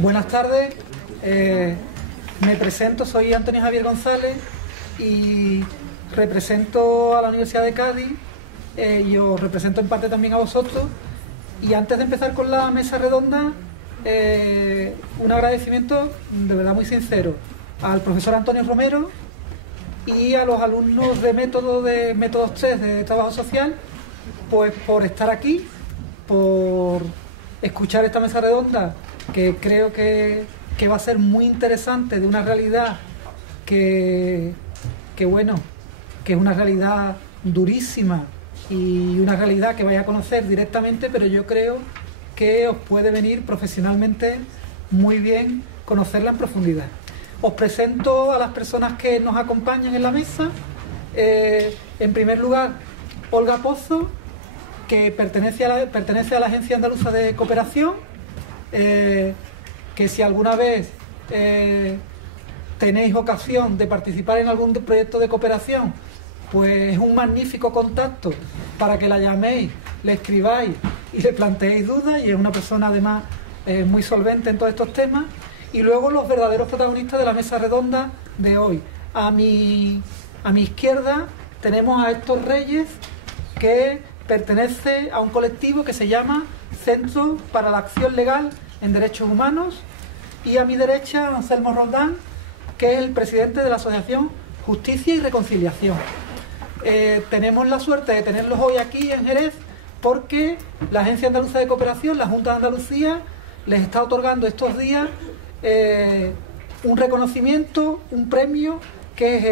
Buenas tardes, me presento, soy Antonio Javier González y represento a la Universidad de Cádiz y os represento en parte también a vosotros. Y antes de empezar con la mesa redonda, un agradecimiento de verdad muy sincero al profesor Antonio Romero y a los alumnos de métodos 3 de trabajo social, pues por estar aquí, por escuchar esta mesa redonda que creo que va a ser muy interesante, de una realidad que es una realidad durísima y una realidad que vais a conocer directamente, pero yo creo que os puede venir profesionalmente muy bien conocerla en profundidad. Os presento a las personas que nos acompañan en la mesa. En primer lugar, Olga Pozo, que pertenece a la Agencia Andaluza de Cooperación, que si alguna vez tenéis ocasión de participar en algún proyecto de cooperación, pues es un magnífico contacto para que la llaméis, le escribáis y le planteéis dudas, y es una persona además muy solvente en todos estos temas. Y luego los verdaderos protagonistas de la mesa redonda de hoy. A mi izquierda tenemos a Héctor Reyes, que pertenece a un colectivo que se llama Centro para la Acción Legal en Derechos Humanos, y a mi derecha Anselmo Roldán, que es el presidente de la Asociación Justicia y Reconciliación. Tenemos la suerte de tenerlos hoy aquí en Jerez porque la Agencia Andaluza de Cooperación, la Junta de Andalucía, les está otorgando estos días un reconocimiento, un premio, que es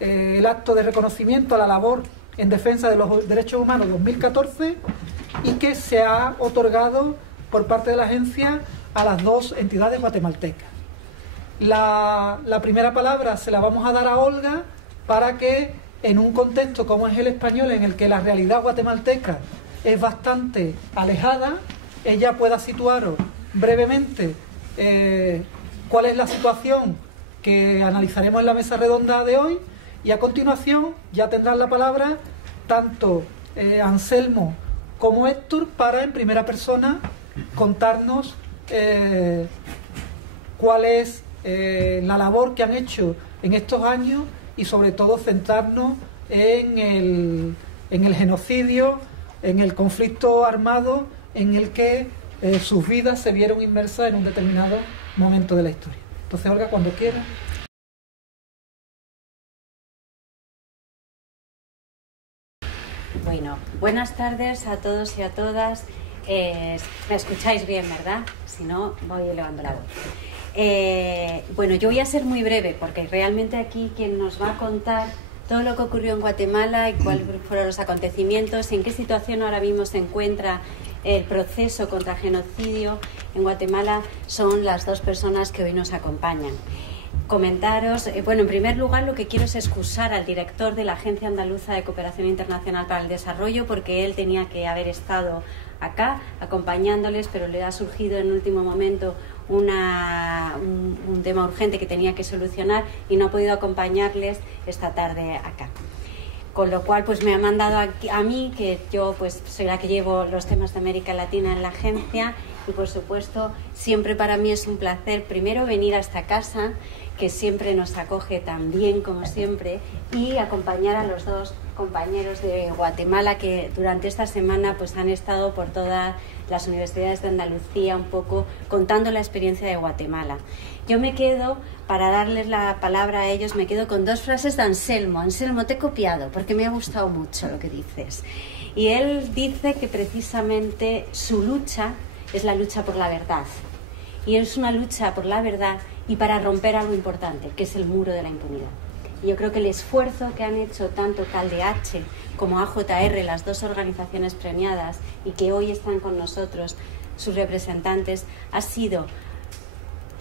el acto de reconocimiento a la labor en defensa de los derechos humanos 2014, y que se ha otorgado por parte de la agencia a las dos entidades guatemaltecas. La primera palabra se la vamos a dar a Olga para que, en un contexto como es el español, en el que la realidad guatemalteca es bastante alejada, ella pueda situaros brevemente cuál es la situación que analizaremos en la mesa redonda de hoy, y a continuación ya tendrán la palabra tanto Anselmo como Héctor para, en primera persona, contarnos cuál es la labor que han hecho en estos años, y sobre todo centrarnos en el genocidio, en el conflicto armado en el que sus vidas se vieron inmersas en un determinado momento de la historia. Entonces, Olga, cuando quiera. Bueno, buenas tardes a todos y a todas. Me escucháis bien, ¿verdad? Si no, voy elevando la voz. Bueno, yo voy a ser muy breve porque realmente aquí quien nos va a contar todo lo que ocurrió en Guatemala y cuáles fueron los acontecimientos y en qué situación ahora mismo se encuentra el proceso contra genocidio en Guatemala son las dos personas que hoy nos acompañan. Comentaros, bueno, en primer lugar lo que quiero es excusar al director de la Agencia Andaluza de Cooperación Internacional para el Desarrollo, porque él tenía que haber estado acá acompañándoles, pero le ha surgido en último momento un tema urgente que tenía que solucionar y no ha podido acompañarles esta tarde acá. Con lo cual pues me ha mandado a mí, que yo pues soy la que llevo los temas de América Latina en la agencia, y por supuesto siempre para mí es un placer primero venir a esta casa que siempre nos acoge tan bien como siempre, y acompañar a los dos compañeros de Guatemala que durante esta semana pues han estado por todas las universidades de Andalucía un poco contando la experiencia de Guatemala. Yo me quedo, para darles la palabra a ellos, me quedo con dos frases de Anselmo. Anselmo, te he copiado porque me ha gustado mucho lo que dices. Y él dice que precisamente su lucha es la lucha por la verdad. Y es una lucha por la verdad y para romper algo importante, que es el muro de la impunidad. Y yo creo que el esfuerzo que han hecho tanto CalDH como AJR, las dos organizaciones premiadas y que hoy están con nosotros, sus representantes, ha sido,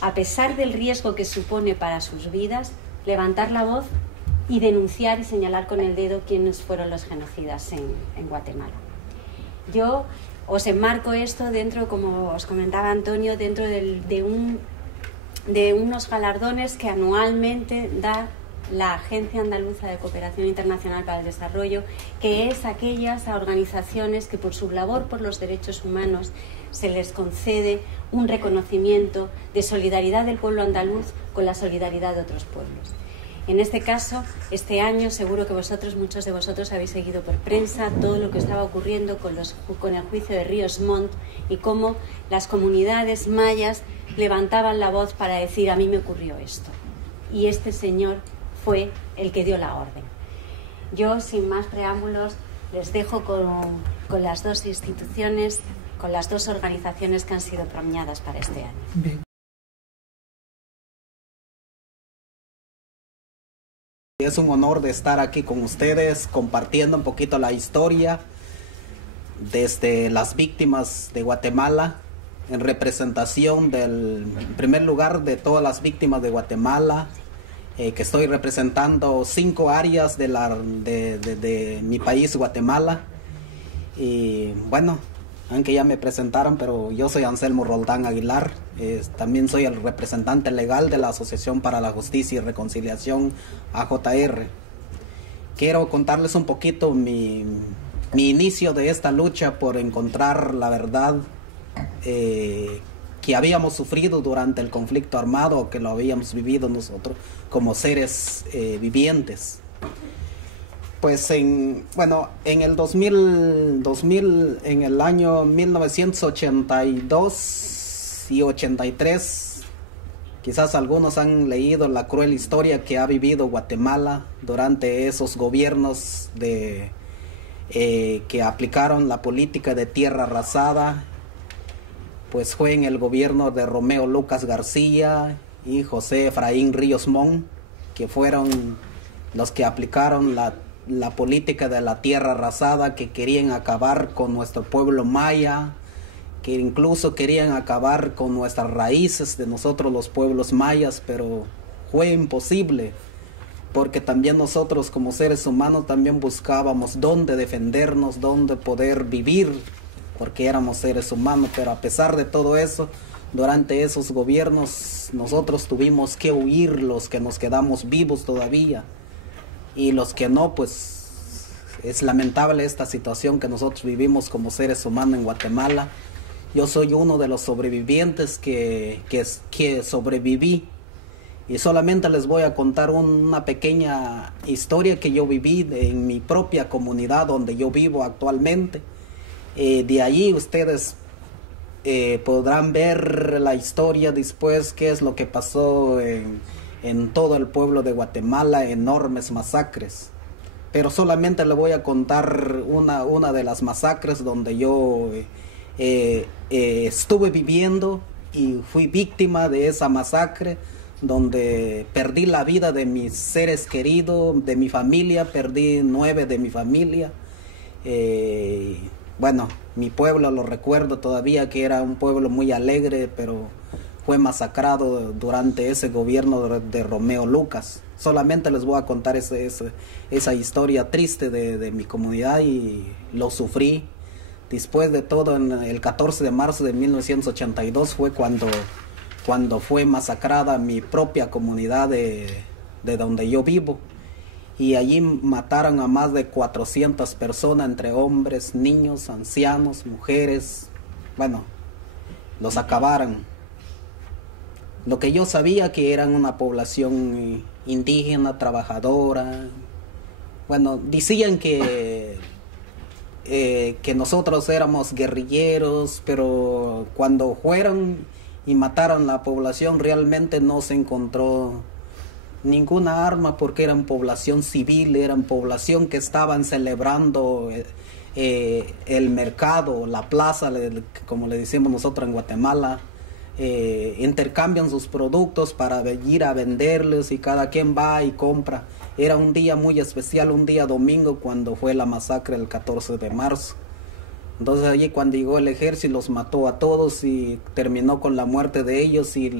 a pesar del riesgo que supone para sus vidas, levantar la voz y denunciar y señalar con el dedo quiénes fueron los genocidas en Guatemala. Yo os enmarco esto dentro, como os comentaba Antonio, dentro de unos galardones que anualmente da la Agencia Andaluza de Cooperación Internacional para el Desarrollo, que es aquellas organizaciones que por su labor por los derechos humanos se les concede un reconocimiento de solidaridad del pueblo andaluz con la solidaridad de otros pueblos. En este caso, este año, seguro que muchos de vosotros habéis seguido por prensa todo lo que estaba ocurriendo con el juicio de Ríos Montt y cómo las comunidades mayas levantaban la voz para decir: a mí me ocurrió esto. Y este señor fue el que dio la orden. Yo, sin más preámbulos, les dejo con las dos instituciones, con las dos organizaciones que han sido premiadas para este año. Bien. Es un honor de estar aquí con ustedes compartiendo un poquito la historia desde las víctimas de Guatemala, en representación en primer lugar de todas las víctimas de Guatemala, que estoy representando 5 áreas de mi país, Guatemala. Y bueno, aunque ya me presentaron, pero yo soy Anselmo Roldán Aguilar, también soy el representante legal de la Asociación para la Justicia y Reconciliación, AJR. Quiero contarles un poquito mi inicio de esta lucha por encontrar la verdad que habíamos sufrido durante el conflicto armado, que lo habíamos vivido nosotros como seres vivientes. Pues en el 2000, en el año 1982 y 83, quizás algunos han leído la cruel historia que ha vivido Guatemala durante esos gobiernos que aplicaron la política de tierra arrasada. Pues fue en el gobierno de Romeo Lucas García y José Efraín Ríos Montt, que fueron los que aplicaron la política de la tierra arrasada, que querían acabar con nuestro pueblo maya, que incluso querían acabar con nuestras raíces de nosotros los pueblos mayas, pero fue imposible, porque también nosotros como seres humanos también buscábamos dónde defendernos, dónde poder vivir, porque éramos seres humanos. Pero a pesar de todo eso, durante esos gobiernos nosotros tuvimos que huir, los que nos quedamos vivos todavía, y los que no, pues es lamentable esta situación que nosotros vivimos como seres humanos en Guatemala. Yo soy uno de los sobrevivientes que sobreviví, y solamente les voy a contar una pequeña historia que yo viví en mi propia comunidad donde yo vivo actualmente. De allí ustedes podrán ver la historia después, qué es lo que pasó en todo el pueblo de Guatemala, enormes masacres. Pero solamente le voy a contar una de las masacres donde yo estuve viviendo y fui víctima de esa masacre, donde perdí la vida de mis seres queridos, de mi familia, perdí 9 de mi familia. Bueno, mi pueblo lo recuerdo todavía, que era un pueblo muy alegre, pero fue masacrado durante ese gobierno de Romeo Lucas. Solamente les voy a contar esa historia triste de mi comunidad, y lo sufrí. Después de todo, en el 14 de marzo de 1982 fue cuando fue masacrada mi propia comunidad de donde yo vivo. Y allí mataron a más de 400 personas, entre hombres, niños, ancianos, mujeres. Bueno, los acabaron. Lo que yo sabía, que eran una población indígena, trabajadora. Bueno, decían que nosotros éramos guerrilleros, pero cuando fueron y mataron a la población, realmente no se encontró ninguna arma, porque eran población civil, eran población que estaban celebrando el mercado, la plaza, como le decimos nosotros en Guatemala. Intercambian sus productos para ir a venderlos, y cada quien va y compra. Era un día muy especial, un día domingo, cuando fue la masacre el 14 de marzo. Entonces allí, cuando llegó el ejército, los mató a todos y terminó con la muerte de ellos, y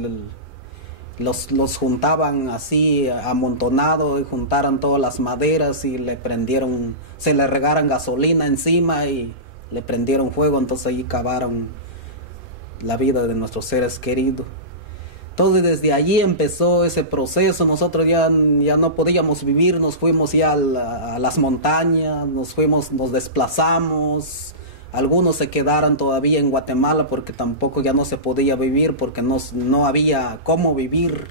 los juntaban así amontonados, y juntaron todas las maderas y se le regaron gasolina encima y le prendieron fuego. Entonces allí acabaron la vida de nuestros seres queridos. Entonces desde allí empezó ese proceso. Nosotros ya no podíamos vivir, nos fuimos ya a las montañas, nos desplazamos. Algunos se quedaron todavía en Guatemala porque tampoco ya no se podía vivir, porque no había cómo vivir.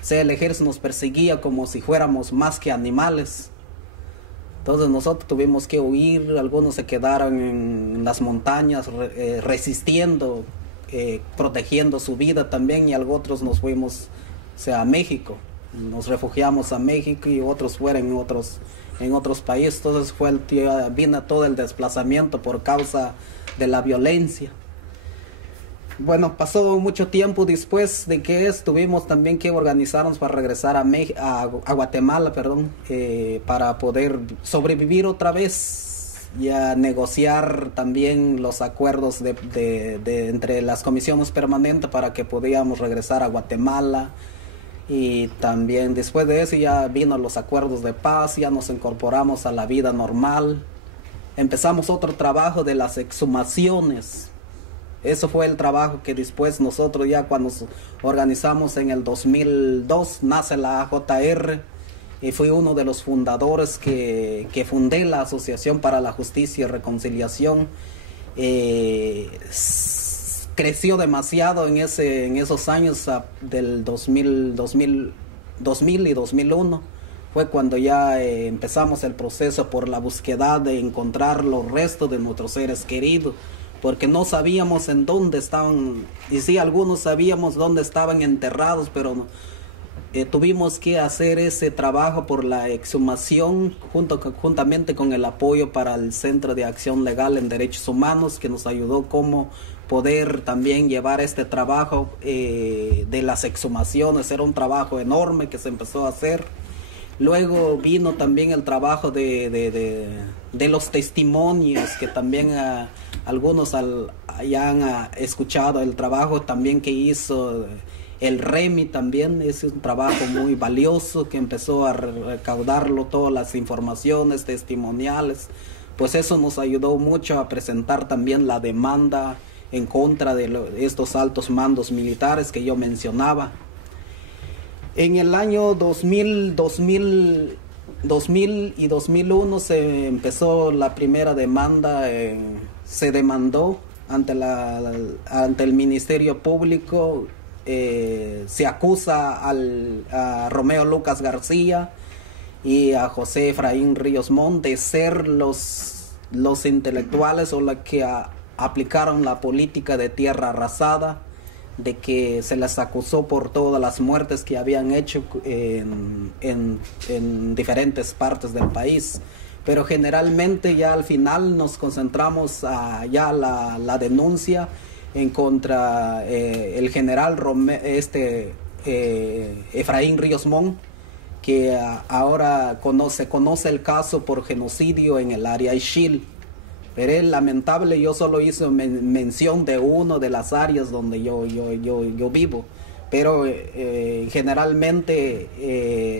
O sea, el ejército nos perseguía como si fuéramos más que animales. Entonces nosotros tuvimos que huir, algunos se quedaron en las montañas resistiendo, protegiendo su vida también, y otros nos fuimos, o sea, a México. Nos refugiamos a México y otros fueron en otros países. Entonces vino todo el desplazamiento por causa de la violencia. Bueno, pasó mucho tiempo después de que tuvimos también que organizarnos para regresar a Guatemala, para poder sobrevivir otra vez y a negociar también los acuerdos entre las comisiones permanentes para que podíamos regresar a Guatemala. Y también después de eso ya vino los acuerdos de paz, ya nos incorporamos a la vida normal. Empezamos otro trabajo de las exhumaciones. Eso fue el trabajo que después nosotros ya cuando nos organizamos en el 2002, nace la AJR, y fui uno de los fundadores que fundé la Asociación para la Justicia y Reconciliación. Creció demasiado en esos años del 2000 y 2001. Fue cuando ya empezamos el proceso por la búsqueda de encontrar los restos de nuestros seres queridos, porque no sabíamos en dónde estaban, y sí, algunos sabíamos dónde estaban enterrados, pero tuvimos que hacer ese trabajo por la exhumación juntamente con el apoyo para el Centro de Acción Legal en Derechos Humanos, que nos ayudó como poder también llevar este trabajo de las exhumaciones. Era un trabajo enorme que se empezó a hacer. Luego vino también el trabajo de los testimonios, que también algunos ya han escuchado el trabajo también que hizo el REMI. También es un trabajo muy valioso que empezó a recaudarlo, todas las informaciones testimoniales. Pues eso nos ayudó mucho a presentar también la demanda en contra de estos altos mandos militares que yo mencionaba. En el año 2000 y 2001 se empezó la primera demanda, se demandó ante el Ministerio Público, se acusa a Romeo Lucas García y a José Efraín Ríos Montt de ser los intelectuales o los que aplicaron la política de tierra arrasada, de que se les acusó por todas las muertes que habían hecho en diferentes partes del país. Pero generalmente ya al final nos concentramos a ya la denuncia en contra el general Efraín Ríos Montt, que ahora se conoce el caso por genocidio en el área Ixil. Pero es lamentable, yo solo hice mención de una de las áreas donde yo vivo, pero generalmente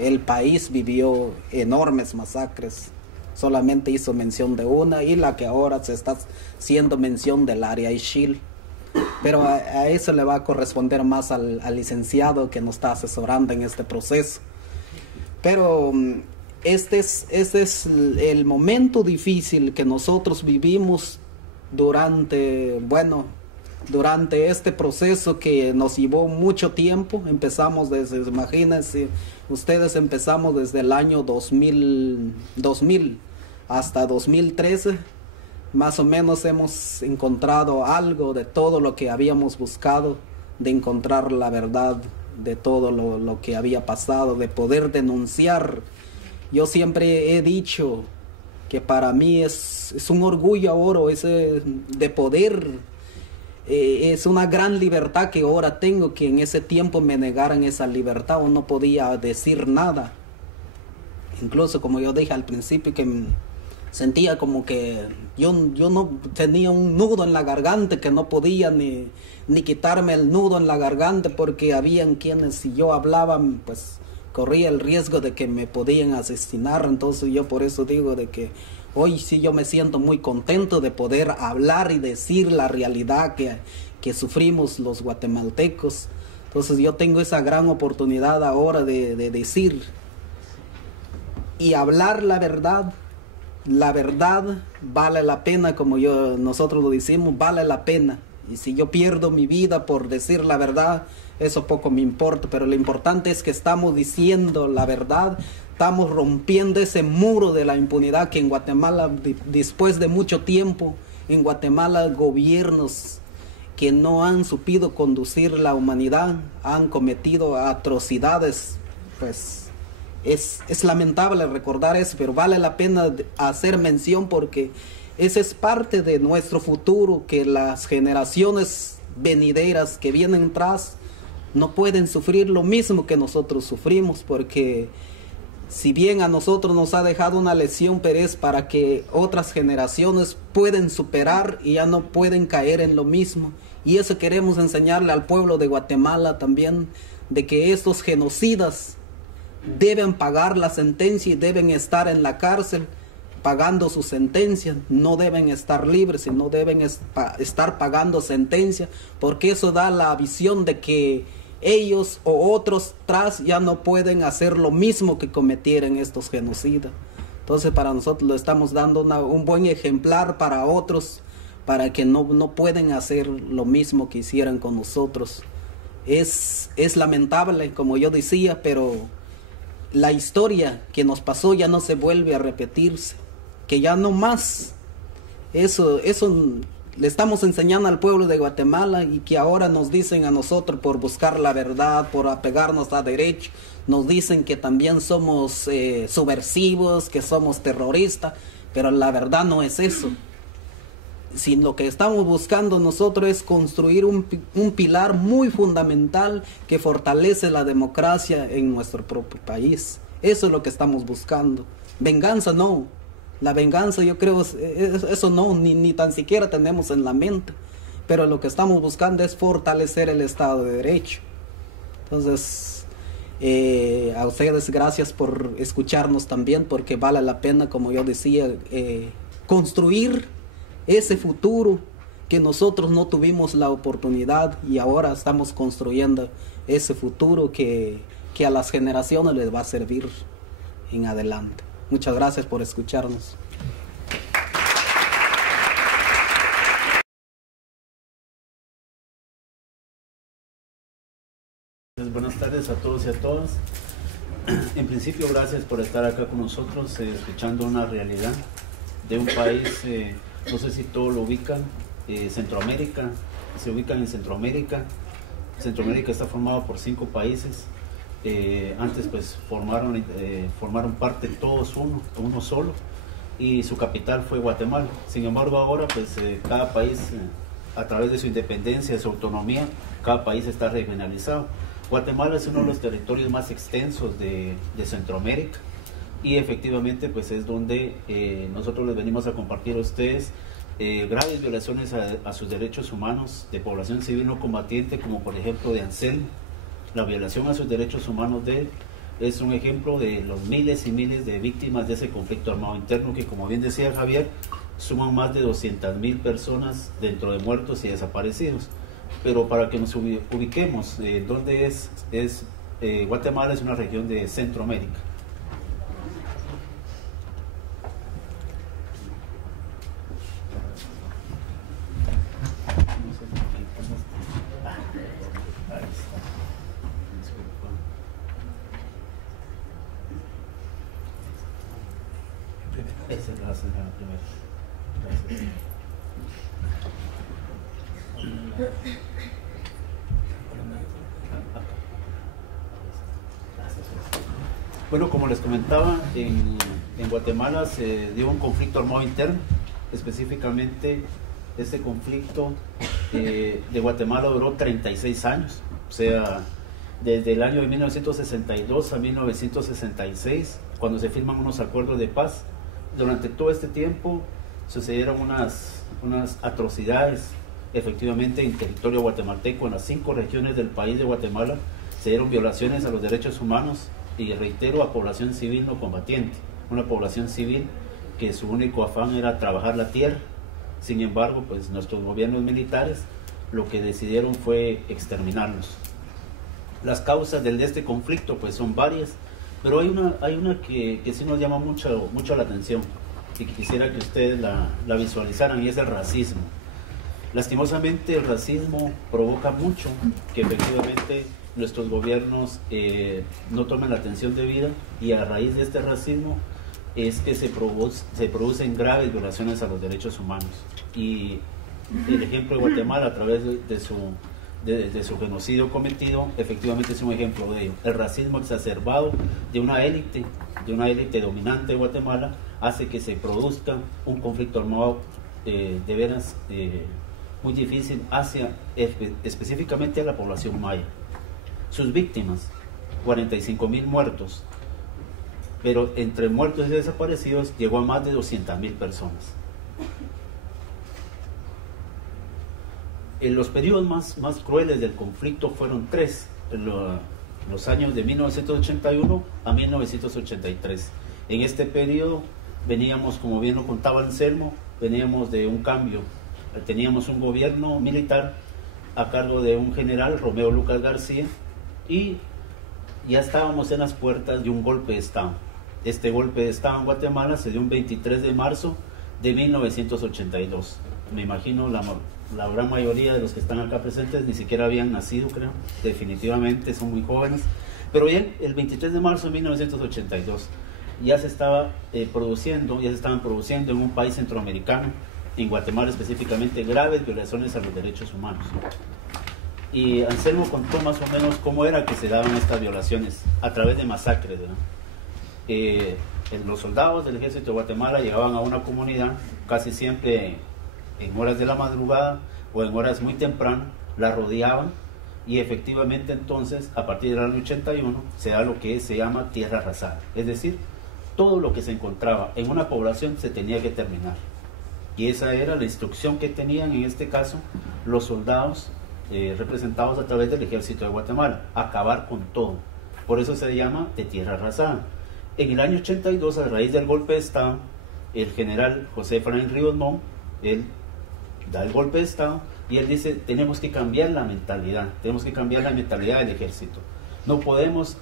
el país vivió enormes masacres. Solamente hizo mención de una, y la que ahora se está haciendo mención del área Ixil. Pero a eso le va a corresponder más al licenciado que nos está asesorando en este proceso. Pero este es el momento difícil que nosotros vivimos durante este proceso que nos llevó mucho tiempo. Empezamos imagínense ustedes, empezamos desde el año 2000 hasta 2013. Más o menos hemos encontrado algo de todo lo que habíamos buscado, de encontrar la verdad de todo lo que había pasado, de poder denunciar. Yo siempre he dicho que para mí es un orgullo ahora de poder, es una gran libertad que ahora tengo, que en ese tiempo me negaran esa libertad o no podía decir nada. Incluso, como yo dije al principio, que sentía como que yo no tenía un nudo en la garganta, que no podía ni quitarme el nudo en la garganta, porque habían quienes, si yo hablaba, pues corría el riesgo de que me podían asesinar. Entonces yo por eso digo de que hoy sí yo me siento muy contento de poder hablar y decir la realidad que sufrimos los guatemaltecos, Entonces yo tengo esa gran oportunidad ahora de decir y hablar la verdad. La verdad vale la pena, como nosotros lo decimos, vale la pena. Y si yo pierdo mi vida por decir la verdad, eso poco me importa. Pero lo importante es que estamos diciendo la verdad, estamos rompiendo ese muro de la impunidad que en Guatemala, después de mucho tiempo, en Guatemala gobiernos que no han sabido conducir la humanidad, han cometido atrocidades, pues es lamentable recordar eso, pero vale la pena hacer mención porque ese es parte de nuestro futuro, que las generaciones venideras que vienen atrás no pueden sufrir lo mismo que nosotros sufrimos, porque si bien a nosotros nos ha dejado una lección, pero es para que otras generaciones pueden superar y ya no pueden caer en lo mismo. Y eso queremos enseñarle al pueblo de Guatemala también, de que estos genocidas deben pagar la sentencia y deben estar en la cárcel pagando su sentencia. No deben estar libres, sino deben estar pagando sentencia, porque eso da la visión de que ellos o otros tras ya no pueden hacer lo mismo que cometieron estos genocidas. Entonces para nosotros lo estamos dando un buen ejemplar para otros, para que no pueden hacer lo mismo que hicieron con nosotros. Es lamentable, como yo decía, pero la historia que nos pasó ya no se vuelve a repetirse, que ya no más. Eso le estamos enseñando al pueblo de Guatemala, y que ahora nos dicen a nosotros, por buscar la verdad, por apegarnos a derecho, nos dicen que también somos subversivos, que somos terroristas, pero la verdad no es eso. Si lo que estamos buscando nosotros es construir un pilar muy fundamental que fortalece la democracia en nuestro propio país. Eso es lo que estamos buscando. Venganza no. La venganza, yo creo, eso no, ni tan siquiera tenemos en la mente. Pero lo que estamos buscando es fortalecer el Estado de Derecho. Entonces, a ustedes gracias por escucharnos también, porque vale la pena, como yo decía, construir ese futuro que nosotros no tuvimos la oportunidad, y ahora estamos construyendo ese futuro que a las generaciones les va a servir en adelante. Muchas gracias por escucharnos. Buenas tardes a todos y a todas. En principio, gracias por estar acá con nosotros, escuchando una realidad de un país, no sé si todos lo ubican, Centroamérica, se ubican en Centroamérica. Centroamérica está formado por 5 países. Antes pues formaron parte todos uno solo, y su capital fue Guatemala. Sin embargo, ahora pues cada país, a través de su independencia, de su autonomía, cada país está regionalizado. Guatemala es uno de los territorios más extensos de Centroamérica, y efectivamente pues es donde nosotros les venimos a compartir a ustedes graves violaciones a sus derechos humanos de población civil no combatiente, como por ejemplo de Anselmo. La violación a sus derechos humanos de él es un ejemplo de los miles y miles de víctimas de ese conflicto armado interno, que, como bien decía Javier, suman más de 200,000 personas dentro de muertos y desaparecidos. Pero para que nos ubiquemos, ¿dónde es? Guatemala es una región de Centroamérica. Bueno, como les comentaba, en Guatemala se dio un conflicto armado interno. Específicamente, este conflicto de Guatemala duró 36 años, o sea, desde el año de 1962 a 1966, cuando se firman unos acuerdos de paz. Durante todo este tiempo sucedieron unas atrocidades. Efectivamente, en territorio guatemalteco, en las 5 regiones del país de Guatemala, se dieron violaciones a los derechos humanos, y reitero, a población civil no combatiente, una población civil que su único afán era trabajar la tierra. Sin embargo, pues nuestros gobiernos militares lo que decidieron fue exterminarlos. Las causas de este conflicto pues son varias, pero hay una que sí nos llama mucho la atención y que quisiera que ustedes la visualizaran, y es el racismo. Lastimosamente el racismo provoca mucho que efectivamente nuestros gobiernos no tomen la atención debida, y a raíz de este racismo es que se producen graves violaciones a los derechos humanos. Y el ejemplo de Guatemala, a través de su genocidio cometido, efectivamente es un ejemplo de ello. El racismo exacerbado de una élite dominante de Guatemala hace que se produzca un conflicto armado de veras muy difícil específicamente a la población maya. Sus víctimas, 45,000 muertos, pero entre muertos y desaparecidos llegó a más de 200,000 personas. En los periodos más crueles del conflicto fueron tres, los años de 1981 a 1983. En este periodo veníamos, como bien lo contaba Anselmo, veníamos de un cambio. Teníamos un gobierno militar a cargo de un general, Romeo Lucas García, y ya estábamos en las puertas de un golpe de Estado. Este golpe de Estado en Guatemala se dio un 23 de marzo de 1982. Me imagino la gran mayoría de los que están acá presentes ni siquiera habían nacido, creo. Definitivamente son muy jóvenes. Pero bien, el 23 de marzo de 1982 ya se estaban produciendo en un país centroamericano, en Guatemala específicamente, graves violaciones a los derechos humanos. Y Anselmo contó más o menos cómo era que se daban estas violaciones a través de masacres, ¿verdad? Los soldados del ejército de Guatemala llegaban a una comunidad casi siempre en horas de la madrugada o en horas muy tempranas, la rodeaban, y efectivamente entonces a partir del año 81 se da lo que se llama tierra arrasada, es decir, todo lo que se encontraba en una población se tenía que terminar. Y esa era la instrucción que tenían en este caso los soldados representados a través del ejército de Guatemala: acabar con todo. Por eso se llama de tierra arrasada. En el año 82, a raíz del golpe de Estado, el general José Efraín Ríos Montt, él da el golpe de Estado y él dice: tenemos que cambiar la mentalidad del ejército. No podemos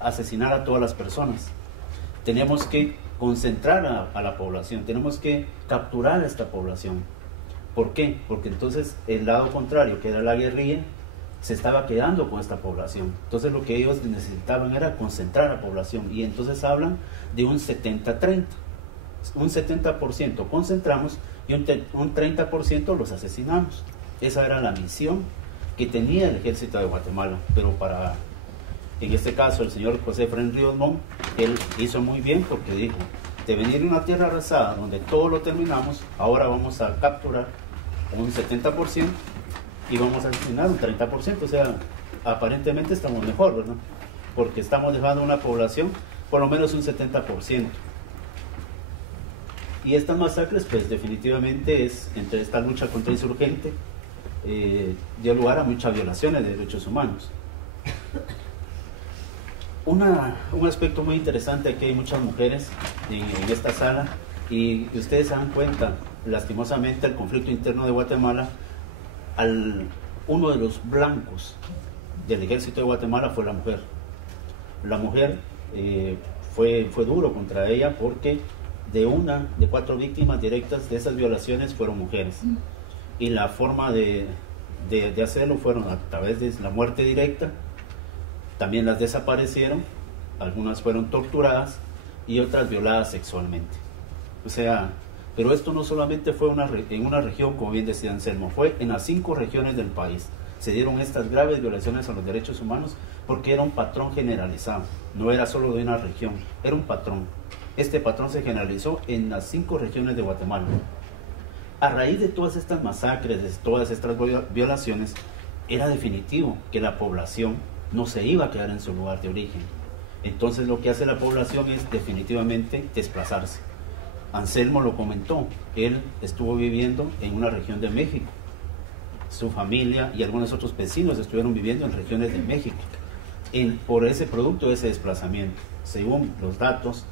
asesinar a todas las personas, tenemos que concentrar a la población, tenemos que capturar a esta población. ¿Por qué? Porque entonces el lado contrario, que era la guerrilla, se estaba quedando con esta población. Entonces lo que ellos necesitaban era concentrar a la población, y entonces hablan de un 70-30. Un 70% concentramos y un 30% los asesinamos. Esa era la misión que tenía el ejército de Guatemala. Pero en este caso, el señor José Efraín Ríos Montt, él hizo muy bien, porque dijo: de venir de una tierra arrasada donde todo lo terminamos, ahora vamos a capturar un 70% y vamos a asesinar un 30%. O sea, aparentemente estamos mejor, ¿verdad? Porque estamos dejando una población por lo menos un 70%. Y estas masacres, pues definitivamente entre esta lucha contra insurgente, dio lugar a muchas violaciones de derechos humanos. Un aspecto muy interesante: aquí hay muchas mujeres en esta sala, y ustedes se dan cuenta, lastimosamente, el conflicto interno de Guatemala, uno de los blancos del ejército de Guatemala fue la mujer. La mujer fue duro contra ella, porque de 4 víctimas directas de esas violaciones fueron mujeres, y la forma de hacerlo fueron a través de la muerte directa. También las desaparecieron, algunas fueron torturadas y otras violadas sexualmente. O sea, pero esto no solamente fue en una región, como bien decía Anselmo, fue en las 5 regiones del país. Se dieron estas graves violaciones a los derechos humanos porque era un patrón generalizado, no era solo de una región, era un patrón. Este patrón se generalizó en las 5 regiones de Guatemala. A raíz de todas estas masacres, de todas estas violaciones, era definitivo que la población no se iba a quedar en su lugar de origen. Entonces lo que hace la población es definitivamente desplazarse. Anselmo lo comentó, él estuvo viviendo en una región de México. Su familia y algunos otros vecinos estuvieron viviendo en regiones de México por ese producto de ese desplazamiento. Según los datos,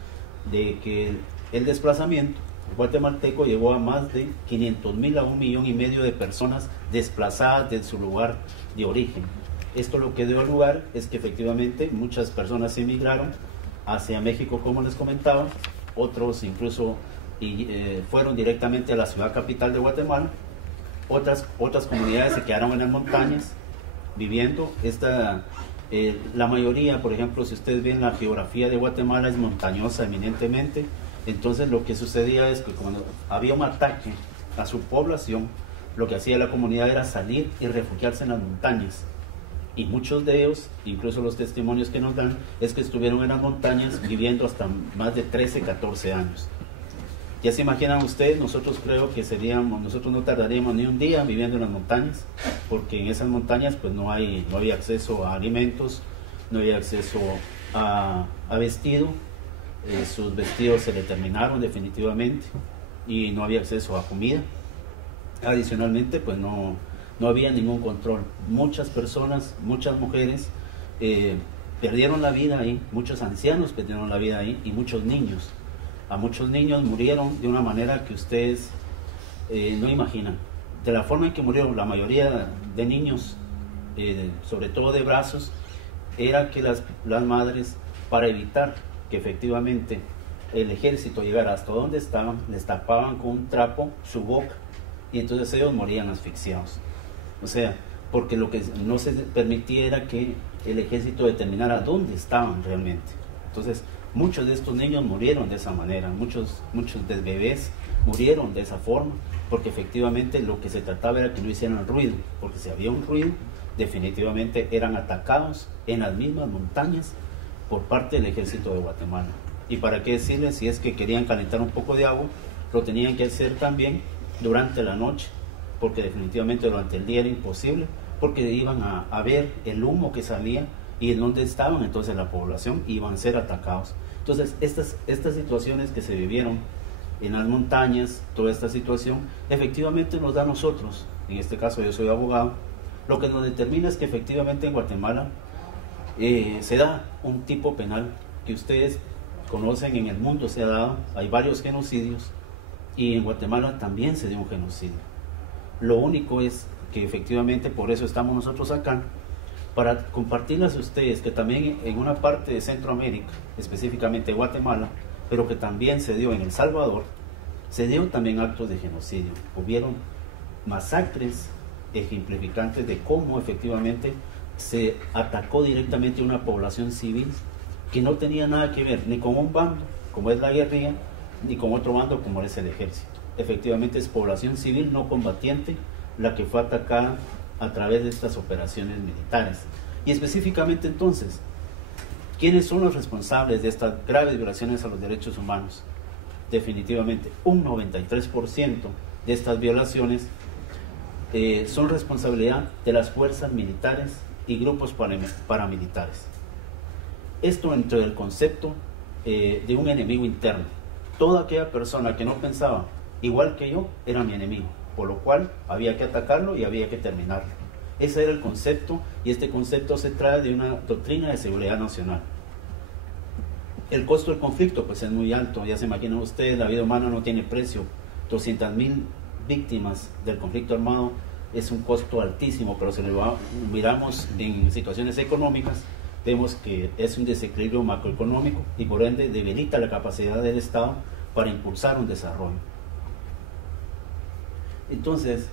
de que el desplazamiento guatemalteco llegó a más de 500,000 a 1,5 millones de personas desplazadas de su lugar de origen. Esto lo que dio lugar es que efectivamente muchas personas emigraron hacia México, como les comentaba, otros incluso fueron directamente a la ciudad capital de Guatemala, otras comunidades se quedaron en las montañas viviendo. La mayoría, por ejemplo, si ustedes ven la geografía de Guatemala, es montañosa eminentemente. Entonces lo que sucedía es que cuando había un ataque a su población, lo que hacía la comunidad era salir y refugiarse en las montañas. Y muchos de ellos, incluso los testimonios que nos dan, es que estuvieron en las montañas viviendo hasta más de 13, 14 años. Ya se imaginan ustedes, nosotros no tardaríamos ni un día viviendo en las montañas, porque en esas montañas pues no había acceso a alimentos, no había acceso a vestido, sus vestidos se le terminaron definitivamente, y no había acceso a comida. Adicionalmente pues no había ningún control. Muchas personas, muchas mujeres perdieron la vida ahí, muchos ancianos perdieron la vida ahí, y muchos niños. A muchos niños murieron de una manera que ustedes no imaginan. De la forma en que murieron la mayoría de niños, sobre todo de brazos, era que las madres, para evitar que efectivamente el ejército llegara hasta donde estaban, les tapaban con un trapo su boca, y entonces ellos morían asfixiados. O sea, porque lo que no se permitía era que el ejército determinara dónde estaban realmente. Entonces, muchos de estos niños murieron de esa manera, muchos de bebés murieron de esa forma, porque efectivamente lo que se trataba era que no hicieran ruido, porque si había un ruido, definitivamente eran atacados en las mismas montañas por parte del ejército de Guatemala. Y para qué decirles, si es que querían calentar un poco de agua, lo tenían que hacer también durante la noche, porque definitivamente durante el día era imposible, porque iban a ver el humo que salía y en dónde estaban entonces la población, iban a ser atacados. Entonces estas situaciones que se vivieron en las montañas, toda esta situación efectivamente nos da a nosotros, en este caso yo soy abogado, lo que nos determina es que efectivamente en Guatemala se da un tipo penal que ustedes conocen, en el mundo se ha dado, hay varios genocidios, y en Guatemala también se dio un genocidio. Lo único es que efectivamente por eso estamos nosotros acá, para compartirles a ustedes que también en una parte de Centroamérica, específicamente Guatemala, pero que también se dio en El Salvador, se dio también actos de genocidio. Hubieron masacres ejemplificantes de cómo efectivamente se atacó directamente a una población civil que no tenía nada que ver ni con un bando, como es la guerrilla, ni con otro bando, como es el ejército. Efectivamente es población civil no combatiente la que fue atacada a través de estas operaciones militares. Y específicamente entonces, ¿quiénes son los responsables de estas graves violaciones a los derechos humanos? Definitivamente, un 93% de estas violaciones son responsabilidad de las fuerzas militares y grupos paramilitares. Esto dentro del concepto de un enemigo interno. Toda aquella persona que no pensaba igual que yo era mi enemigo, por lo cual había que atacarlo y había que terminarlo. Ese era el concepto, y este concepto se trae de una doctrina de seguridad nacional. El costo del conflicto pues es muy alto, ya se imaginan ustedes, la vida humana no tiene precio. 200,000 víctimas del conflicto armado es un costo altísimo, pero si lo miramos en situaciones económicas, vemos que es un desequilibrio macroeconómico y por ende debilita la capacidad del Estado para impulsar un desarrollo. Entonces,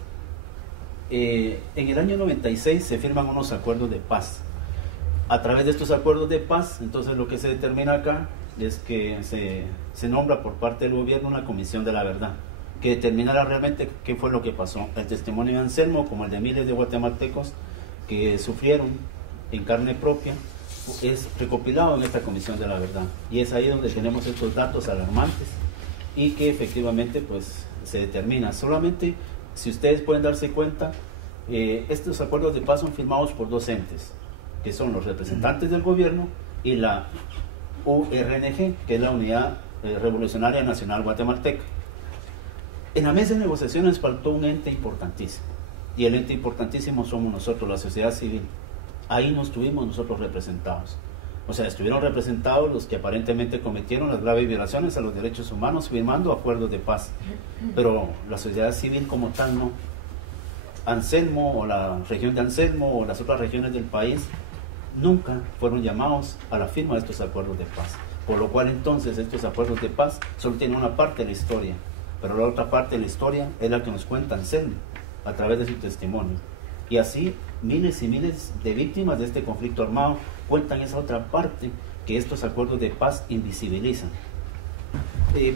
en el año 96 se firman unos acuerdos de paz. A través de estos acuerdos de paz, entonces lo que se determina acá es que se nombra por parte del gobierno una comisión de la verdad, que determinará realmente qué fue lo que pasó. El testimonio de Anselmo, como el de miles de guatemaltecos que sufrieron en carne propia, es recopilado en esta comisión de la verdad. Y es ahí donde tenemos estos datos alarmantes y que efectivamente pues se determina. Solamente, si ustedes pueden darse cuenta, estos acuerdos de paz son firmados por dos entes, que son los representantes del gobierno y la URNG, que es la Unidad Revolucionaria Nacional Guatemalteca. En la mesa de negociaciones faltó un ente importantísimo, y el ente importantísimo somos nosotros, la sociedad civil. Ahí no estuvimos nosotros representados. O sea, estuvieron representados los que aparentemente cometieron las graves violaciones a los derechos humanos firmando acuerdos de paz, pero la sociedad civil como tal no. Anselmo o la región de Anselmo o las otras regiones del país nunca fueron llamados a la firma de estos acuerdos de paz. Por lo cual entonces estos acuerdos de paz solo tienen una parte de la historia, pero la otra parte de la historia es la que nos cuenta Anselmo a través de su testimonio. Y así miles y miles de víctimas de este conflicto armado cuentan esa otra parte que estos acuerdos de paz invisibilizan.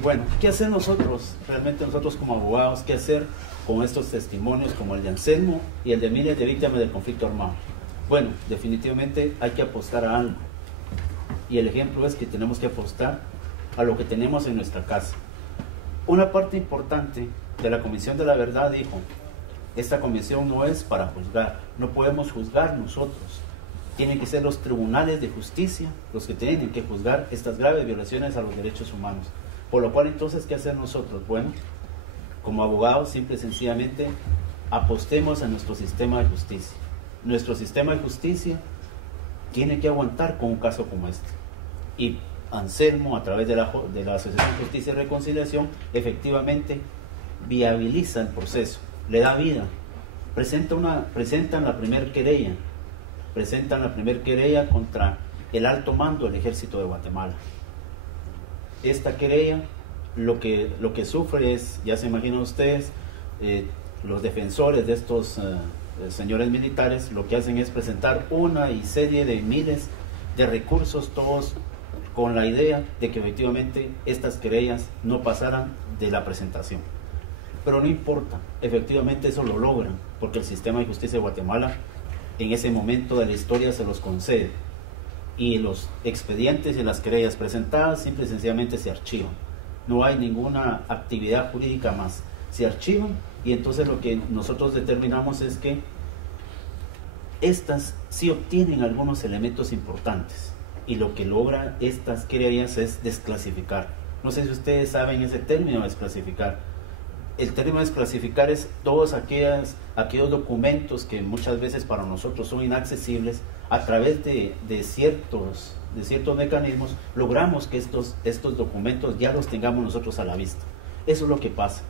Bueno, ¿qué hacer nosotros? Realmente nosotros como abogados, ¿qué hacer con estos testimonios como el de Anselmo y el de miles de víctimas del conflicto armado? Bueno, definitivamente hay que apostar a algo. Y el ejemplo es que tenemos que apostar a lo que tenemos en nuestra casa. Una parte importante de la Comisión de la Verdad dijo, esta comisión no es para juzgar, no podemos juzgar nosotros. Tienen que ser los tribunales de justicia los que tienen que juzgar estas graves violaciones a los derechos humanos. Por lo cual entonces, ¿qué hacer nosotros? Bueno, como abogados, simple y sencillamente apostemos a nuestro sistema de justicia. Nuestro sistema de justicia tiene que aguantar con un caso como este. Y Anselmo, a través de la Asociación Justicia y Reconciliación, efectivamente viabiliza el proceso, le da vida. Presentan la primer querella contra el alto mando del Ejército de Guatemala. Esta querella lo que sufre es, ya se imaginan ustedes, los defensores de estos señores militares lo que hacen es presentar una y serie de miles de recursos, todos con la idea de que efectivamente estas querellas no pasaran de la presentación. Pero no importa, efectivamente eso lo logran, porque el sistema de justicia de Guatemala en ese momento de la historia se los concede. Y los expedientes y las querellas presentadas simple y sencillamente se archivan. No hay ninguna actividad jurídica más. Se archivan y entonces lo que nosotros determinamos es que estas sí obtienen algunos elementos importantes. Y lo que logra estas querellas es desclasificar. No sé si ustedes saben ese término, desclasificar. El término desclasificar es todos aquellos documentos que muchas veces para nosotros son inaccesibles. A través de ciertos mecanismos logramos que estos documentos ya los tengamos nosotros a la vista. Eso es lo que pasa.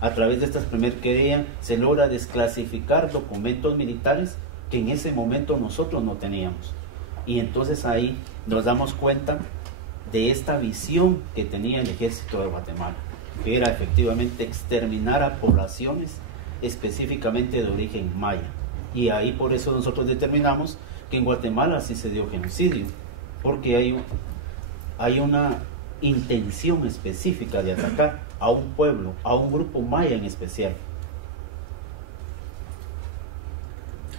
A través de estas primeras querellas se logra desclasificar documentos militares que en ese momento nosotros no teníamos. Y entonces ahí nos damos cuenta de esta visión que tenía el Ejército de Guatemala, que era efectivamente exterminar a poblaciones específicamente de origen maya. Y ahí por eso nosotros determinamos que en Guatemala sí se dio genocidio, porque hay una intención específica de atacar a un pueblo, a un grupo maya en especial.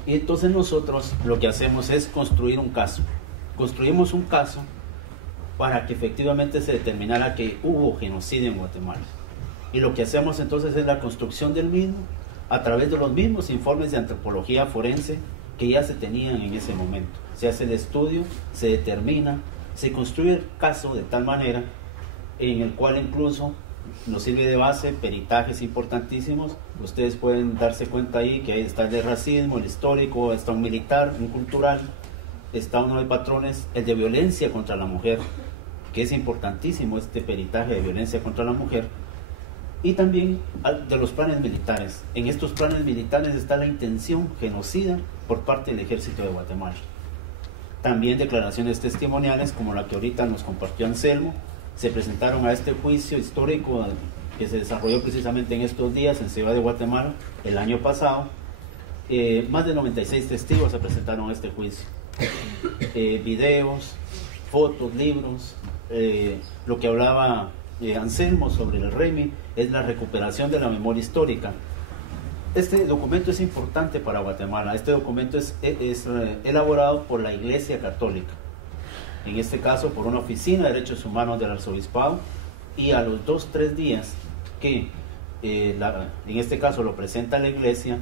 Y entonces nosotros lo que hacemos es construir un caso. Construimos un caso para que efectivamente se determinara que hubo genocidio en Guatemala. Y lo que hacemos entonces es la construcción del mismo a través de los mismos informes de antropología forense que ya se tenían en ese momento. Se hace el estudio, se determina, se construye el caso de tal manera en el cual incluso nos sirve de base peritajes importantísimos. Ustedes pueden darse cuenta ahí que ahí está el de racismo, el histórico, está un militar, un cultural, está uno de patrones, el de violencia contra la mujer, que es importantísimo este peritaje de violencia contra la mujer, y también de los planes militares. En estos planes militares está la intención genocida por parte del Ejército de Guatemala. También declaraciones testimoniales como la que ahorita nos compartió Anselmo, se presentaron a este juicio histórico que se desarrolló precisamente en estos días en Ciudad de Guatemala el año pasado. Más de 96 testigos se presentaron a este juicio. Videos, fotos, libros. Lo que hablaba Anselmo sobre el REMI es la recuperación de la memoria histórica. Este documento es importante para Guatemala. Este documento es elaborado por la Iglesia Católica, en este caso por una oficina de derechos humanos del arzobispado, y a los 2-3 días que en este caso lo presenta la iglesia,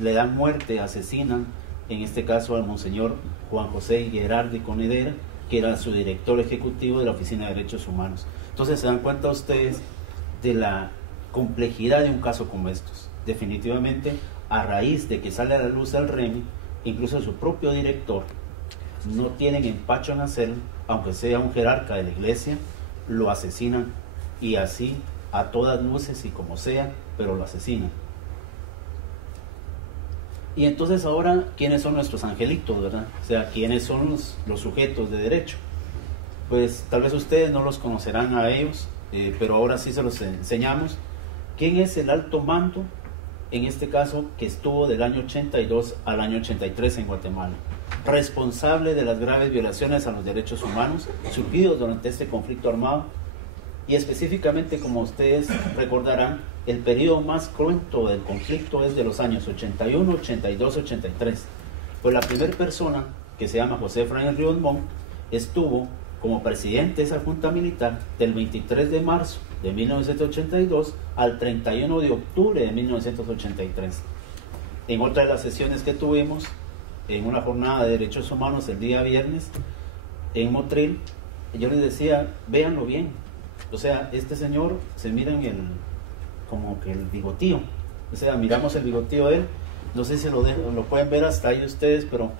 le dan muerte, asesinan en este caso al monseñor Juan José Gerardi Conedera, que era su director ejecutivo de la oficina de derechos humanos. Entonces se dan cuenta ustedes de la complejidad de un caso como estos. Definitivamente, a raíz de que sale a la luz el REMI, incluso su propio director no tienen empacho en hacerlo, aunque sea un jerarca de la iglesia, lo asesinan, y así a todas luces y como sea, pero lo asesinan. Y entonces ahora, ¿quiénes son nuestros angelitos, verdad? O sea, ¿quiénes son los sujetos de derecho? Pues tal vez ustedes no los conocerán a ellos, pero ahora sí se los enseñamos. ¿Quién es el alto mando, en este caso, que estuvo del año 82 al año 83 en Guatemala? Responsable de las graves violaciones a los derechos humanos surgidos durante este conflicto armado, y específicamente, como ustedes recordarán, el periodo más cruento del conflicto es de los años 81, 82, 83. Pues la primera persona, que se llama José Efraín Ríos Montt, estuvo como presidente de esa junta militar del 23 de marzo de 1982 al 31 de octubre de 1983. En otra de las sesiones que tuvimos, en una jornada de derechos humanos el día viernes, en Motril, yo les decía, véanlo bien. O sea, este señor se mira en como que el bigotío. O sea, miramos el bigotío de él. No sé si lo pueden ver hasta ahí ustedes, pero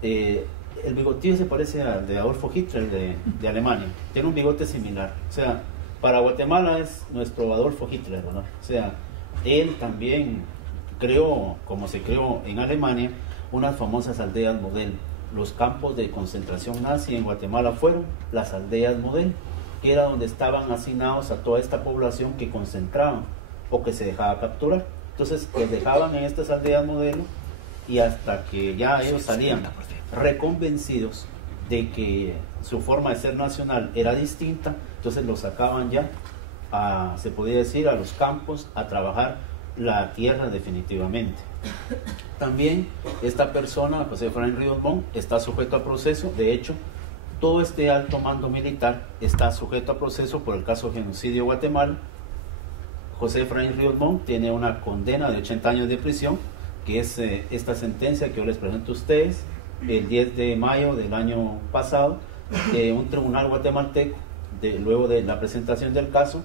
el bigotío se parece al de Adolfo Hitler de Alemania. Tiene un bigote similar. O sea, para Guatemala es nuestro Adolfo Hitler, ¿no? O sea, él también creó, como se creó en Alemania, unas famosas aldeas modelo. Los campos de concentración nazi en Guatemala fueron las aldeas modelo, que era donde estaban asignados a toda esta población que concentraban o que se dejaba capturar. Entonces los dejaban en estas aldeas modelo, y hasta que ya ellos salían reconvencidos de que su forma de ser nacional era distinta, entonces los sacaban ya se podía decir, a los campos a trabajar la tierra definitivamente. También esta persona, José Efraín Ríos Montt, está sujeto a proceso. De hecho, todo este alto mando militar está sujeto a proceso por el caso de genocidio de Guatemala. José Efraín Ríos Montt tiene una condena de 80 años de prisión, que es esta sentencia que yo les presento a ustedes. El 10 de mayo del año pasado, un tribunal guatemalteco, luego de la presentación del caso,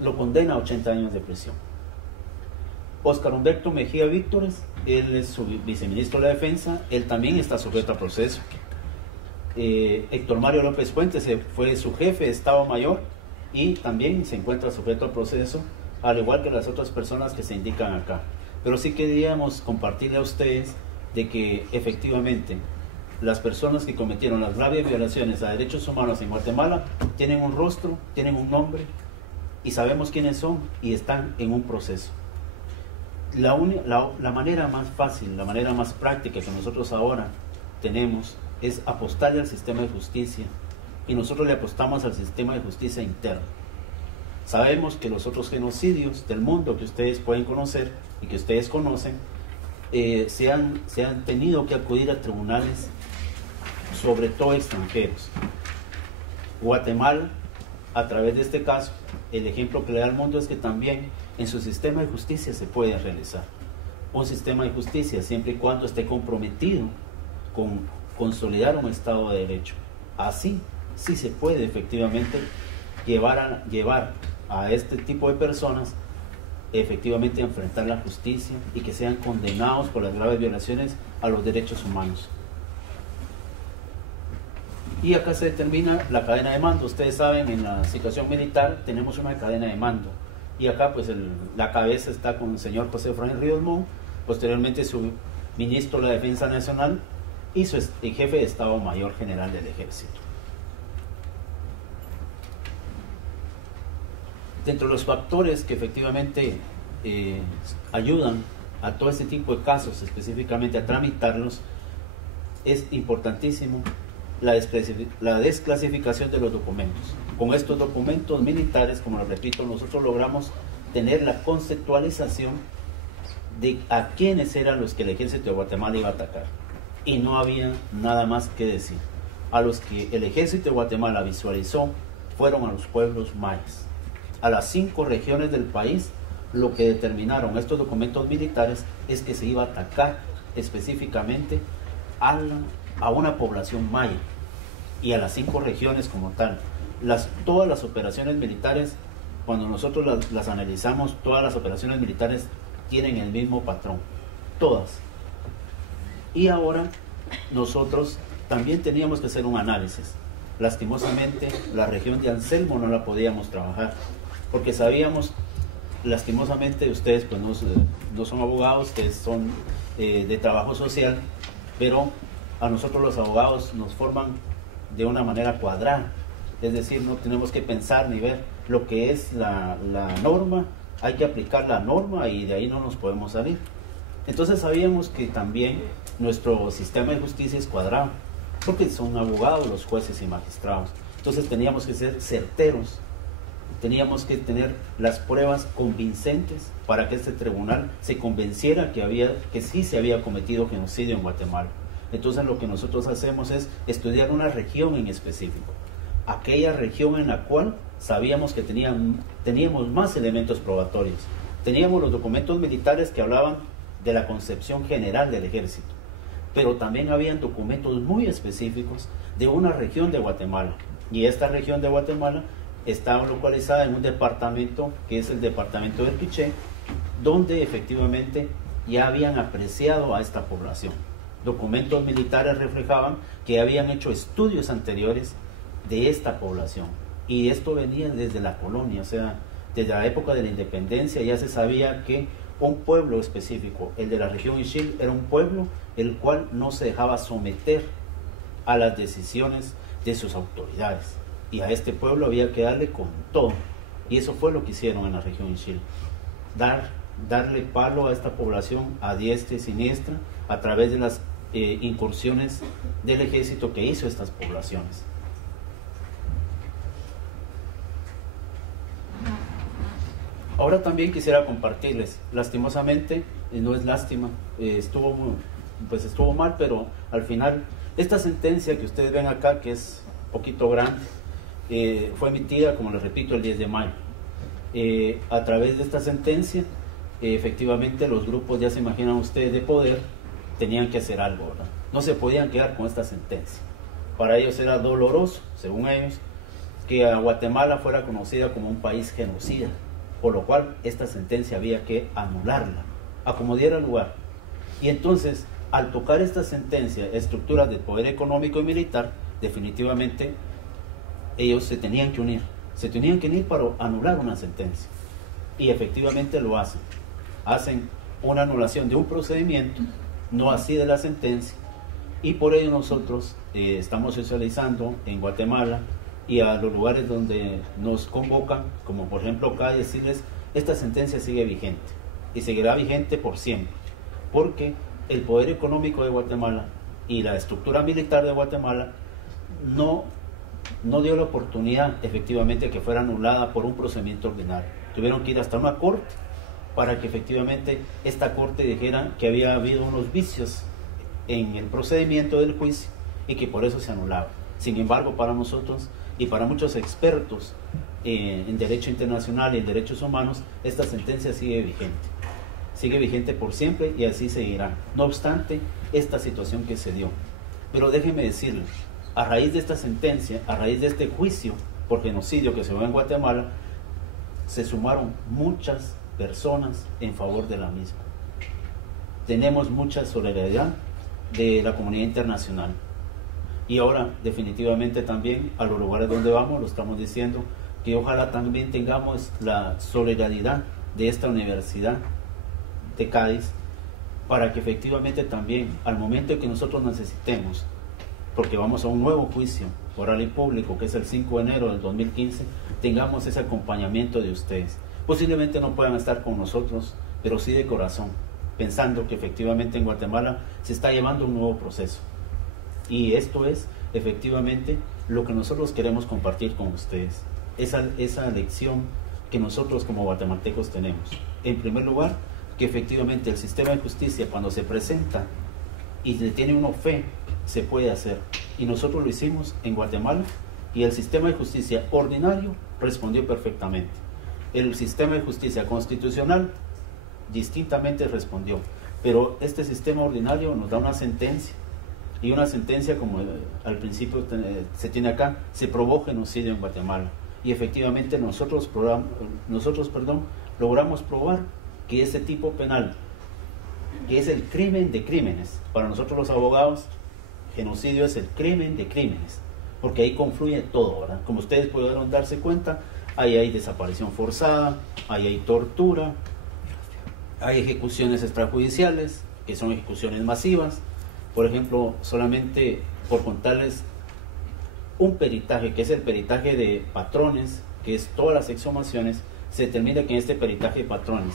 lo condena a 80 años de prisión. Óscar Humberto Mejía Víctores, él es su viceministro de la Defensa, él también está sujeto a proceso. Héctor Mario López Fuentes fue su jefe de Estado Mayor y también se encuentra sujeto a proceso, al igual que las otras personas que se indican acá. Pero sí queríamos compartirle a ustedes de que efectivamente las personas que cometieron las graves violaciones a derechos humanos en Guatemala tienen un rostro, tienen un nombre, y sabemos quiénes son y están en un proceso. La manera más fácil, la manera más práctica que nosotros ahora tenemos es apostarle al sistema de justicia, y nosotros le apostamos al sistema de justicia interno. Sabemos que los otros genocidios del mundo que ustedes pueden conocer y que ustedes conocen, se han tenido que acudir a tribunales, sobre todo extranjeros. Guatemala, a través de este caso, el ejemplo que le da al mundo es que también en su sistema de justicia se puede realizar un sistema de justicia siempre y cuando esté comprometido con consolidar un Estado de Derecho. Así sí se puede efectivamente llevar a este tipo de personas efectivamente a enfrentar la justicia y que sean condenados por las graves violaciones a los derechos humanos. Y acá se determina la cadena de mando. Ustedes saben, en la situación militar tenemos una cadena de mando, y acá pues la cabeza está con el señor José Efraín Ríos Montt, posteriormente su ministro de la Defensa Nacional y el jefe de Estado Mayor General del Ejército. Dentro de los factores que efectivamente ayudan a todo este tipo de casos, específicamente a tramitarlos, es importantísimo la desclasificación de los documentos. Con estos documentos militares, como lo repito, nosotros logramos tener la conceptualización de a quiénes eran los que el ejército de Guatemala iba a atacar, y no había nada más que decir. A los que el ejército de Guatemala visualizó fueron a los pueblos mayas, a las 5 regiones del país. Lo que determinaron estos documentos militares es que se iba a atacar específicamente a una población maya y a las 5 regiones como tal. Todas las operaciones militares, cuando nosotros las analizamos, todas las operaciones militares tienen el mismo patrón, todas. Y ahora nosotros también teníamos que hacer un análisis. Lastimosamente la región de Anselmo no la podíamos trabajar, porque sabíamos lastimosamente ustedes pues no son abogados, ustedes son de trabajo social, pero a nosotros los abogados nos forman de una manera cuadrada, es decir, no tenemos que pensar ni ver lo que es la norma, hay que aplicar la norma y de ahí no nos podemos salir. Entonces sabíamos que también nuestro sistema de justicia es cuadrado, porque son abogados los jueces y magistrados. Entonces teníamos que ser certeros, teníamos que tener las pruebas convincentes para que este tribunal se convenciera que sí se había cometido genocidio en Guatemala. Entonces lo que nosotros hacemos es estudiar una región en específico, aquella región en la cual sabíamos que teníamos más elementos probatorios. Teníamos los documentos militares que hablaban de la concepción general del ejército, pero también habían documentos muy específicos de una región de Guatemala, y esta región de Guatemala está localizada en un departamento que es el departamento del Quiché, donde efectivamente ya habían apreciado a esta población. Documentos militares reflejaban que habían hecho estudios anteriores de esta población, y esto venía desde la colonia, o sea, desde la época de la independencia ya se sabía que un pueblo específico, el de la región Ixil, era un pueblo el cual no se dejaba someter a las decisiones de sus autoridades, y a este pueblo había que darle con todo, y eso fue lo que hicieron en la región Ixil, darle palo a esta población a diestra y siniestra a través de las incursiones del ejército que hizo estas poblaciones. Ahora también quisiera compartirles, lastimosamente, no es lástima, estuvo mal, pero al final esta sentencia que ustedes ven acá, que es un poquito grande, fue emitida, como les repito, el 10 de mayo. A través de esta sentencia, efectivamente los grupos, ya se imaginan ustedes, de poder, tenían que hacer algo, ¿verdad? No se podían quedar con esta sentencia. Para ellos era doloroso, según ellos, que a Guatemala fuera conocida como un país genocida, por lo cual esta sentencia había que anularla, a como diera lugar. Y entonces, al tocar esta sentencia, estructuras del poder económico y militar, definitivamente ellos se tenían que unir para anular una sentencia. Y efectivamente lo hacen. Hacen una anulación de un procedimiento, no así de la sentencia, y por ello nosotros estamos socializando en Guatemala y a los lugares donde nos convocan, como por ejemplo acá, decirles, esta sentencia sigue vigente y seguirá vigente por siempre, porque el poder económico de Guatemala y la estructura militar de Guatemala no dio la oportunidad efectivamente que fuera anulada por un procedimiento ordinario. Tuvieron que ir hasta una corte para que efectivamente esta corte dijera que había habido unos vicios en el procedimiento del juicio y que por eso se anulaba. Sin embargo, para nosotros y para muchos expertos en derecho internacional y en derechos humanos, esta sentencia sigue vigente por siempre y así seguirá, no obstante esta situación que se dio. Pero déjenme decirles, a raíz de esta sentencia, a raíz de este juicio por genocidio que se dio en Guatemala, se sumaron muchas personas en favor de la misma. Tenemos mucha solidaridad de la comunidad internacional. Y ahora definitivamente también a los lugares donde vamos lo estamos diciendo, que ojalá también tengamos la solidaridad de esta Universidad de Cádiz, para que efectivamente también al momento en que nosotros necesitemos, porque vamos a un nuevo juicio oral y público que es el 5 de enero del 2015, tengamos ese acompañamiento de ustedes. Posiblemente no puedan estar con nosotros, pero sí de corazón, pensando que efectivamente en Guatemala se está llevando un nuevo proceso. Y esto es efectivamente lo que nosotros queremos compartir con ustedes, esa lección que nosotros como guatemaltecos tenemos. En primer lugar, que efectivamente el sistema de justicia, cuando se presenta y le tiene uno fe, se puede hacer. Y nosotros lo hicimos en Guatemala y el sistema de justicia ordinario respondió perfectamente. El sistema de justicia constitucional distintamente respondió, pero este sistema ordinario nos da una sentencia, y una sentencia, como al principio se tiene acá, se probó genocidio en Guatemala, y efectivamente nosotros logramos probar que ese tipo penal, que es el crimen de crímenes, para nosotros los abogados, genocidio es el crimen de crímenes, porque ahí confluye todo, ¿verdad? Como ustedes pudieron darse cuenta, ahí hay desaparición forzada, ahí hay tortura, hay ejecuciones extrajudiciales, que son ejecuciones masivas. Por ejemplo, solamente por contarles un peritaje, que es el peritaje de patrones, que es todas las exhumaciones, se determina que en este peritaje de patrones,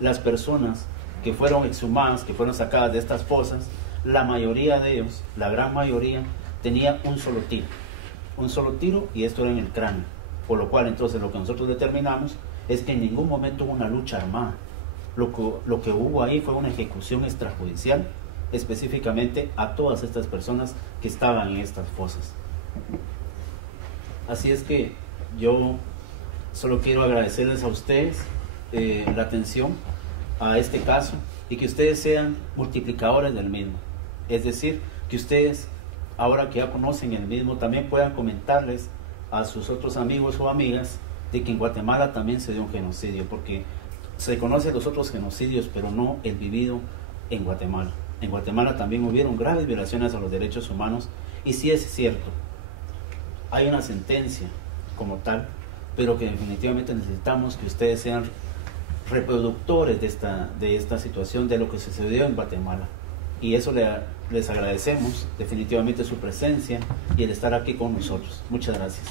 las personas que fueron exhumadas, que fueron sacadas de estas fosas, la mayoría de ellos, la gran mayoría, tenía un solo tiro, y esto era en el cráneo, por lo cual entonces lo que nosotros determinamos es que en ningún momento hubo una lucha armada. Lo que hubo ahí fue una ejecución extrajudicial, específicamente a todas estas personas que estaban en estas fosas. Así es que yo solo quiero agradecerles a ustedes la atención a este caso, y que ustedes sean multiplicadores del mismo. Es decir, que ustedes, ahora que ya conocen el mismo, también puedan comentarles a sus otros amigos o amigas de que en Guatemala también se dio un genocidio, porque se conocen los otros genocidios, pero no el vivido en Guatemala. En Guatemala también hubieron graves violaciones a los derechos humanos, y sí es cierto, hay una sentencia como tal, pero que definitivamente necesitamos que ustedes sean reproductores de esta situación, de lo que sucedió en Guatemala. Y eso les agradecemos definitivamente su presencia y el estar aquí con nosotros. Muchas gracias.